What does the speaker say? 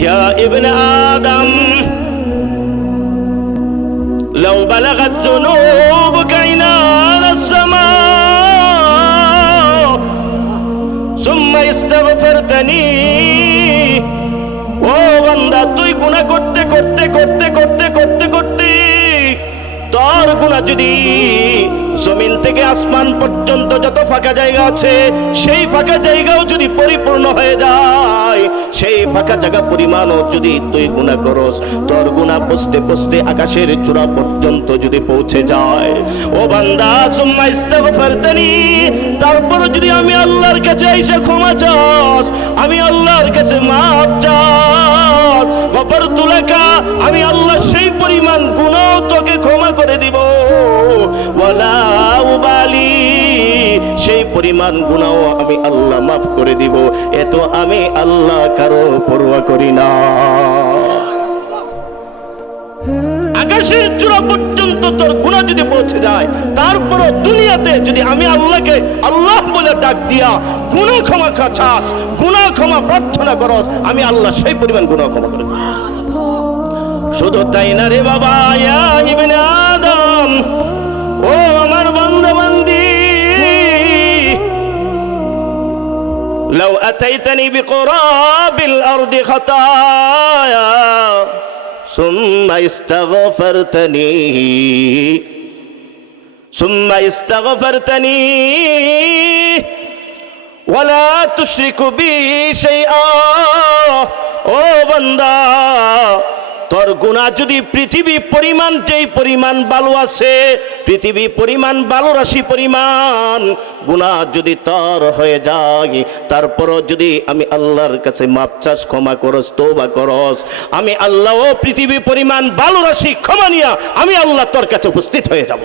يا ابن آدم لو بلغت ذنوبك عنان السماء ثم استغفرتني ও বান্দা তুই গুনাহ করতে করতে করতে করতে করতে করতে তোর গুনাহ যদি জমিন থেকে আসমান পর্যন্ত যত ফাঁকা জায়গা আছে সেই ফাঁকা জায়গাও যদি পরিপূর্ণ হয়ে যায় সেই ফাঁকা জায়গা পরিমাণও যদি তুই গুনাহ করস, তোর গুনাহ পস্তে পস্তে আকাশের চূড়া পর্যন্ত যদি পৌঁছে যায়। ও বান্দা, সুম্মা ইস্তাগফারতানি তারপর যদি আমি আল্লাহর কাছে এসে ক্ষমা চাস, আমি আল্লাহর কাছে মাফ চাস গফর তুলাকা আমি আল্লাহ সেই পরিমাণ গুণও তোকে ক্ষমা করে দিব। ওয়ালা পরিমাণ গুণাও আমি আল্লাহ মাফ করে দিব। এত আমি আল্লাহ কারও পরোয়া করি না। আকাশের চূড়া পর্যন্ত তোর গুণা যদি পৌঁছে যায়, তারপরও দুনিয়াতে যদি আমি আল্লাহকে আল্লাহ বলে ডাক দিয়া গুণা ক্ষমা চাস, গুণা ক্ষমা প্রার্থনা করস, আমি আল্লাহ সেই পরিমাণ গুণা ক্ষমা করে। শুধু তাই না রে বাবা لو أتيتني بقراب الأرض خطايا ثم استغفرتني ثم استغفرتني ولا تشرك بي شيئا أو بندہ তোর গুণা যদি পৃথিবী পরিমাণ, যেই পরিমাণ বালু আছে, পৃথিবী পরিমাণ, বালু রাশি পরিমাণ গুণা যদি তোর হয়ে যায়, তারপরও যদি আমি আল্লাহর কাছে মাপ চাষ ক্ষমা করস তোবা করস, আমি আল্লাহ ও পৃথিবী পরিমাণ, বালু রাশি ক্ষমা নিয়া আমি আল্লাহ তোর কাছে উপস্থিত হয়ে যাব।